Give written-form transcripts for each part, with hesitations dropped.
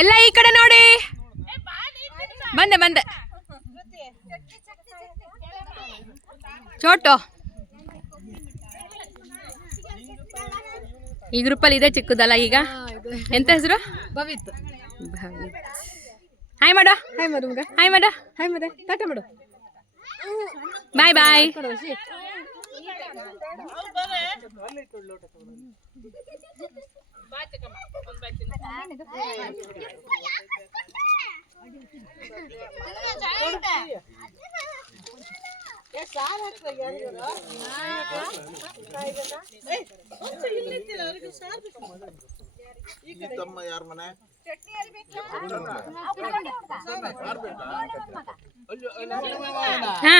ಎಲ್ಲ ಈ ಕಡೆ ನೋಡಿ. ಬಂದೆ ಬಂದೆ. ಚೋಟು ಈ ಗ್ರೂಪಲ್ಲಿ ಇದೆ ಚಿಕ್ಕದಲ್ಲ ಈಗ. ಎಂತ ಹೆಸರು? ಭವಿತ್. ಹಾಯ್ ಮಾಡು. ಹಾಯ್ ಮಾಡು ಮಗ. ಹಾಯ್ ಮಾಡು. ಹಾಯ್ ಮಾಡು. ಟಾಟ ಮಾಡು. ಬಾಯ್ ಬಾಯ್. ಯಾರ ಮನೆ ಹಾ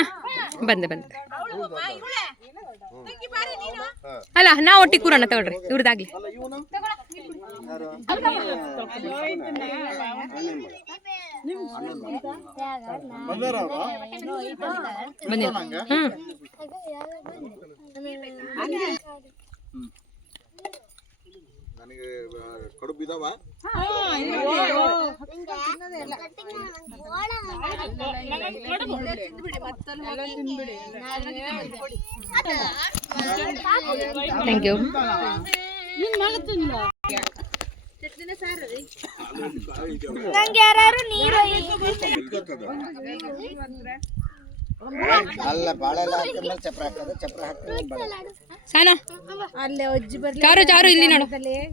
ಬಂದೆ ಬಂದೆ. ಅಲ್ಲ ನಾ ಒಟ್ಟಿಗೆ ಕೂರೋಣ ತಗೊಳ್ರಿ ಇವ್ರದಾಗ್ಲಿ. ಬಂದಿಲ್ಲ. ನನಗೆ ಕಡುಬು ಇದಾವ. Thank you. ನಂಗೆ ಯಾರು ನೀರು ಅಲ್ಲ ಬಾಳೆಲ್ಲ ಹಾಕಿದ್ಮೇಲೆ ಚಪ್ರ ಹಾಕೋದು, ಚಪ್ರ ಹಾಕಿದ್ಮೇಲೆ ಸಾನು ಅಲ್ಲೇ ಅಜ್ಜಿ ಬರ್ಲಿ. ಚಾರು ಚಾರು ಇಲ್ಲಿ ನೋಡು.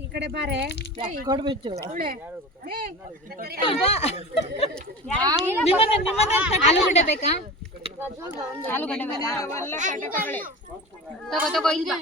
ಈ ಕಡೆ ಬಾರೆ ಕೊಡ್ಬೇಕು. ಆಲೂಗಡ್ಡೆ ಬೇಕಾ? ಆಲೂಗಡ್ಡೆ ಬೇಕಾ? ತಗೋ ತಗೋ ಇಲ್ಲಿ.